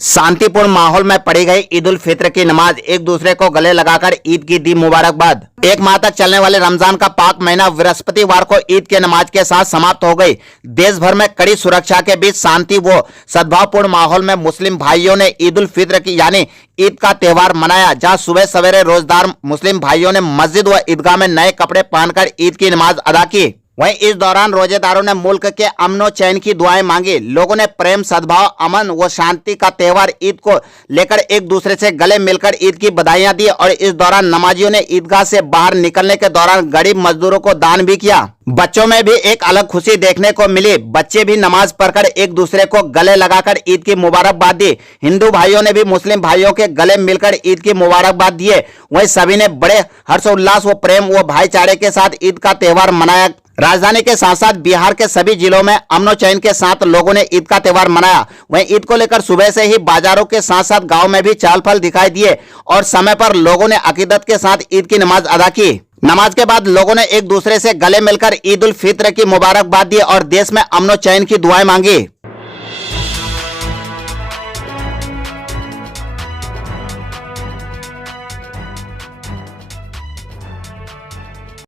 शांतिपूर्ण माहौल में पढ़ी गई ईद उल फित्र की नमाज, एक दूसरे को गले लगाकर ईद की दी मुबारकबाद। एक माह तक चलने वाले रमजान का पाक महीना बृहस्पतिवार को ईद के नमाज के साथ समाप्त हो गई। देश भर में कड़ी सुरक्षा के बीच शांति व सद्भावपूर्ण माहौल में मुस्लिम भाइयों ने ईद उल फित्र की यानी ईद का त्योहार मनाया। जहां सुबह सवेरे रोजदार मुस्लिम भाइयों ने मस्जिद व ईदगाह में नए कपड़े पहनकर ईद की नमाज अदा की। वहीं इस दौरान रोजेदारों ने मुल्क के अमन और चैन की दुआएं मांगी। लोगों ने प्रेम, सद्भाव, अमन व शांति का त्योहार ईद को लेकर एक दूसरे से गले मिलकर ईद की बधाइयां दी और इस दौरान नमाजियों ने ईदगाह से बाहर निकलने के दौरान गरीब मजदूरों को दान भी किया। बच्चों में भी एक अलग खुशी देखने को मिली। बच्चे भी नमाज पढ़कर एक दूसरे को गले लगाकर ईद की मुबारकबाद दी। हिंदू भाइयों ने भी मुस्लिम भाइयों के गले मिलकर ईद की मुबारकबाद दिए। वहीं सभी ने बड़े हर्षोल्लास व प्रेम व भाईचारे के साथ ईद का त्योहार मनाया। राजधानी के साथ साथ बिहार के सभी जिलों में अमन चैन के साथ लोगों ने ईद का त्योहार मनाया। वहीं ईद को लेकर सुबह से ही बाजारों के साथ साथ गांव में भी चहल पहल दिखाई दिए और समय पर लोगों ने अकीदत के साथ ईद की नमाज अदा की। नमाज के बाद लोगों ने एक दूसरे से गले मिलकर ईद उल फित्र की मुबारकबाद दी और देश में अमन चैन की दुआएं मांगी।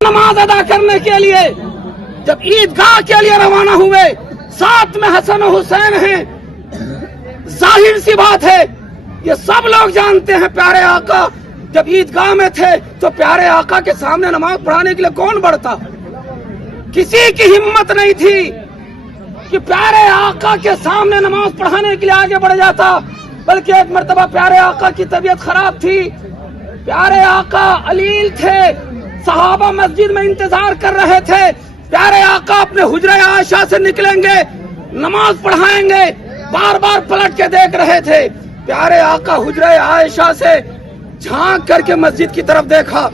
नमाज अदा करने के लिए जब ईदगाह के लिए रवाना हुए, साथ में हसन और हुसैन हैं। जाहिर सी बात है, ये सब लोग जानते हैं, प्यारे आका जब ईदगाह में थे तो प्यारे आका के सामने नमाज पढ़ाने के लिए कौन बढ़ता? किसी की हिम्मत नहीं थी कि प्यारे आका के सामने नमाज पढ़ाने के लिए आगे बढ़ जाता। बल्कि एक मर्तबा प्यारे आका की तबीयत खराब थी, प्यारे आका अलील थे, सहाबा मस्जिद में इंतजार कर रहे थे। प्यारे आका अपने हुजरे आयशा से निकलेंगे, नमाज पढ़ाएंगे, बार बार पलट के देख रहे थे। प्यारे आका हुजरे आयशा से झांक करके मस्जिद की तरफ देखा।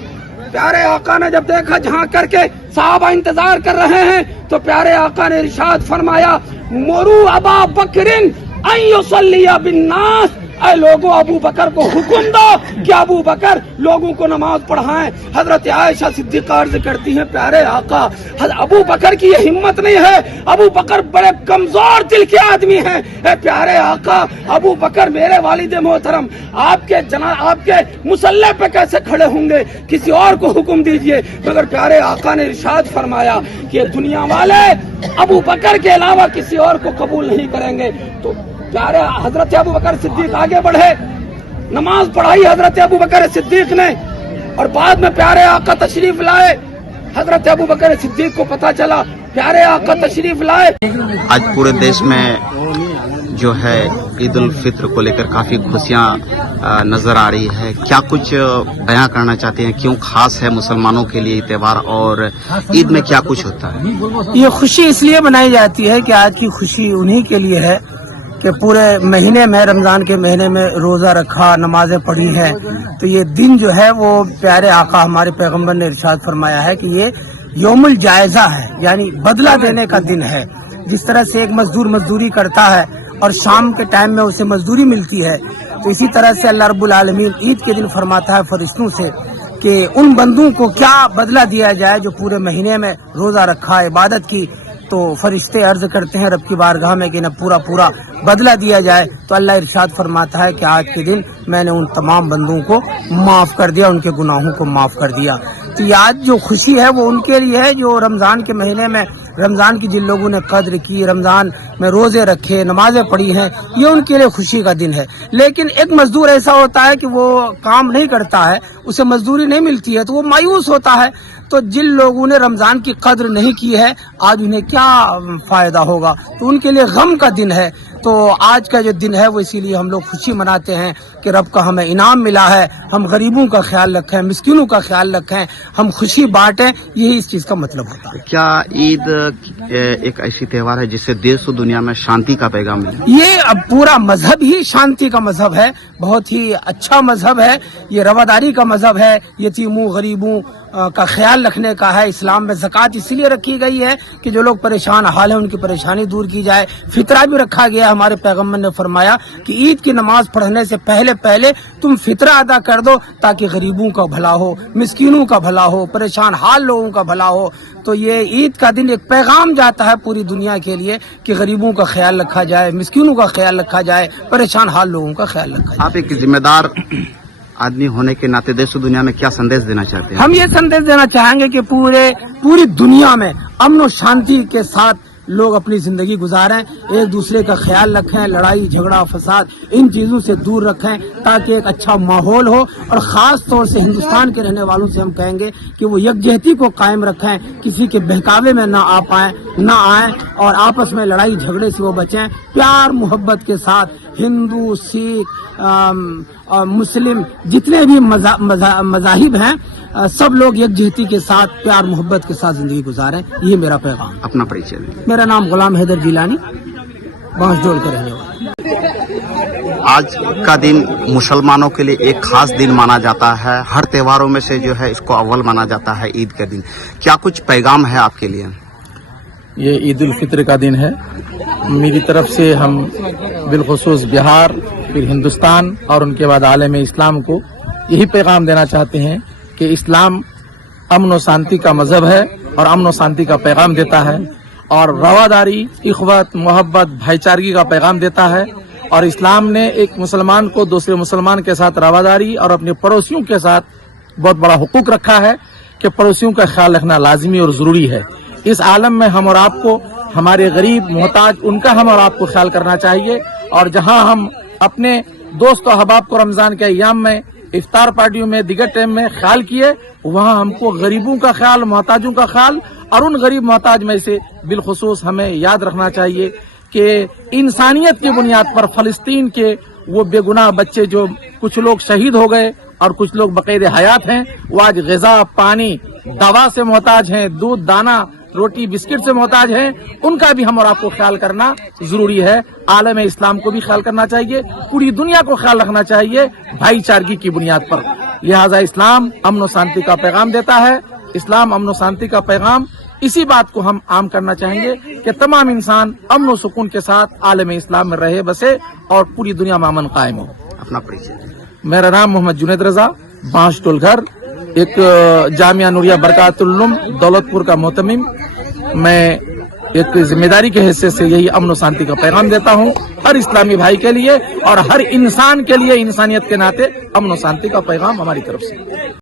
प्यारे आका ने जब देखा झांक करके सहाबा इंतजार कर रहे हैं, तो प्यारे आका ने इरशाद फरमाया, मोरू अबा बकरिन अन युसल्लिया बिन्नास, ऐ लोगों अबू बकर को हुक्म दो कि अबू बकर लोगों को नमाज पढ़ाएं। हजरत आयशा सिद्दीक़ा अर्ज करती हैं, प्यारे आका अबू बकर की ये हिम्मत नहीं है, अबू बकर बड़े कमजोर दिल के आदमी हैं। प्यारे आका अबू बकर मेरे वालिद मोहतरम आपके मुसल्ले पे कैसे खड़े होंगे, किसी और को हुक्म दीजिए। मगर प्यारे आका ने इरशाद फरमाया कि दुनिया वाले अबू बकर के अलावा किसी और को कबूल नहीं करेंगे। तो प्यारे हजरत अबू बकर सिद्दीक आगे बढ़े, नमाज पढ़ाई हजरत अबू बकर सिद्दीक ने और बाद में प्यारे आका तशरीफ लाए। हजरत अबू बकर सिद्दीक को पता चला, प्यारे आका तशरीफ लाए। आज पूरे देश में जो है ईद उल फित्र को लेकर काफी खुशियां नजर आ रही है। क्या कुछ बयां करना चाहते हैं, क्यों खास है मुसलमानों के लिए त्योहार और ईद में क्या कुछ होता है? ये खुशी इसलिए मनाई जाती है कि आज की खुशी उन्हीं के लिए है कि पूरे महीने में, रमजान के महीने में रोजा रखा, नमाजें पढ़ी हैं। तो ये दिन जो है वो प्यारे आका हमारे पैगंबर ने इरशाद फरमाया है कि ये यौमुल जायजा है, यानी बदला देने का दिन है। जिस तरह से एक मजदूर मजदूरी करता है और शाम के टाइम में उसे मजदूरी मिलती है, तो इसी तरह से अल्लाह रब्बुल आलमीन ईद के दिन फरमाता है फरिश्तों से कि उन बंदों को क्या बदला दिया जाए जो पूरे महीने में रोजा रखा, इबादत की। तो फरिश्ते अर्ज करते हैं रब की बारगाह में कि न पूरा बदला दिया जाए। तो अल्लाह इरशाद फरमाता है कि आज के दिन मैंने उन तमाम बंदों को माफ कर दिया, उनके गुनाहों को माफ कर दिया। तो ये आज जो खुशी है वो उनके लिए है जो रमजान के महीने में, रमजान की जिन लोगों ने कद्र की, रमजान में रोजे रखे, नमाजें पढ़ी हैं, ये उनके लिए खुशी का दिन है। लेकिन एक मजदूर ऐसा होता है कि वो काम नहीं करता है, उसे मजदूरी नहीं मिलती है, तो वो मायूस होता है। तो जिन लोगों ने रमजान की कद्र नहीं की है, आज उन्हें क्या फायदा होगा? तो उनके लिए गम का दिन है। तो आज का जो दिन है वो इसीलिए हम लोग खुशी मनाते हैं कि रब का हमें इनाम मिला है, हम गरीबों का ख्याल रखें, मिस्किनों का ख्याल रखें, हम खुशी बांटें, यही इस चीज का मतलब होता है। क्या ईद एक ऐसी त्योहार है जिससे देश और दुनिया में शांति का पैगाम है? ये अब पूरा मजहब ही शांति का मजहब है, बहुत ही अच्छा मजहब है। ये रवादारी का मजहब है, यतीमों गरीबों का ख्याल रखने का है। इस्लाम में ज़कात इसीलिए रखी गई है कि जो लोग परेशान हाल है उनकी परेशानी दूर की जाए। फितरा भी रखा गया ہمارے پیغمبر نے فرمایا کہ عید کی نماز پڑھنے سے پہلے پہلے تم فطرہ ادا کر دو تاکہ غریبوں کا بھلا ہو، مسکینوں کا بھلا ہو، پریشان حال لوگوں کا بھلا ہو. تو یہ عید کا دن ایک پیغام جاتا ہے پوری دنیا کے لیے کہ غریبوں کا خیال رکھا جائے، مسکینوں کا خیال رکھا جائے، پریشان حال لوگوں کا خیال رکھا جائے. آپ ایک ذمہ دار آدمی ہونے کے ناطے دیش و دنیا میں کیا سندیش دینا چاہتے ہیں؟ ہم یہ سندیش دینا چاہیں گے کہ پوری دنیا میں امن و شانتی کے ساتھ لوگ اپنی زندگی گزاریں، ایک دوسرے کا خیال رکھیں، لڑائی جھگڑا فساد ان چیزوں سے دور رکھیں تاکہ ایک اچھا ماحول ہو. اور خاص طور سے ہندوستان کے رہنے والوں سے ہم کہیں گے کہ وہ یکجہتی کو قائم رکھیں، کسی کے بہکاوے میں نہ آئیں اور آپس میں لڑائی جھگڑے سے وہ بچیں. پیار محبت کے ساتھ ہندو، سکھ اور مسلم جتنے بھی مذاہب ہیں سب لوگ یکجہتی کے ساتھ پیار محبت کے ساتھ زندگی گزاریں. یہ میرا پیغام. اپنا پریچے دیں. میرا نام غلام حیدر جیلانی، بانس ڈول کے رہنے والا. آج کا دن مسلمانوں کے لیے ایک خاص دن مانا جاتا ہے. ہر تہواروں میں سے جو ہے اس کو اول مانا جاتا ہے عید کا دن. کیا کچھ پیغام ہے آپ کے لیے؟ یہ عید الفطر کا دن ہے. میری طرف سے ہم بالخصوص بہار، پھر ہندوستان اور ان کے بعد عالم اسلام کو یہی پیغام دینا چاہتے ہیں کہ اسلام امن و شانتی کا مذہب ہے اور امن و شانتی کا پیغام دیتا ہے اور رواداری، اخوت، محبت، بھائی چارگی کا پیغام دیتا ہے. اور اسلام نے ایک مسلمان کو دوسرے مسلمان کے ساتھ رواداری اور اپنے پڑوسیوں کے ساتھ بہت بڑا حقوق رکھا ہے کہ پڑوسیوں کا خیال رکھنا لازمی اور ضروری ہے. اس عالم میں ہم اور آپ کو ہمارے غریب محتاج ان کا ہم اور آپ کو خیال کرنا چاہیے. اور جہاں ہم اپنے دوست و احباب کو رمضان کے ایام میں افطار پارٹیوں میں دیگر ٹائم میں خیال کیے، وہاں ہم کو غریبوں کا خیال، محتاجوں کا خیال اور ان غریب محتاج میں سے بالخصوص ہمیں یاد رکھنا چاہیے کہ انسانیت کی بنیاد پر فلسطین کے وہ بے گناہ بچے جو کچھ لوگ شہید ہو گئے اور کچھ لوگ بقید حیات ہیں، وہ آج غذا، پانی، دوا سے محتاج ہیں، دودھ، دانہ، روٹی، بسکٹ سے محتاج ہیں. ان کا بھی ہم اور آپ کو خیال کرنا ضروری ہے. عالم اسلام کو بھی خیال کرنا چاہیے، پوری دنیا کو خیال رکھنا چاہیے بھائی چارگی کی بنیاد پر. لہذا اسلام امن و شانتی کا پیغام دیتا ہے. اسلام امن و شانتی کا پیغام، اسی بات کو ہم عام کرنا چاہیں گے کہ تمام انسان امن و سکون کے ساتھ عالم اسلام میں رہے بسے اور پوری دنیا میں امن قائم ہو. اپنا پریچے دیں. میرا نام محمد جنید رضا، بانس ٹول گھر، ایک جامعہ نوریہ برکات العلوم دولت پور کا محتمم. میں ایک ذمہ داری کے حصے سے یہی امن و شانتی کا پیغام دیتا ہوں ہر اسلامی بھائی کے لیے اور ہر انسان کے لیے. انسانیت کے ناطے امن و شانتی کا پیغام ہماری طرف سے.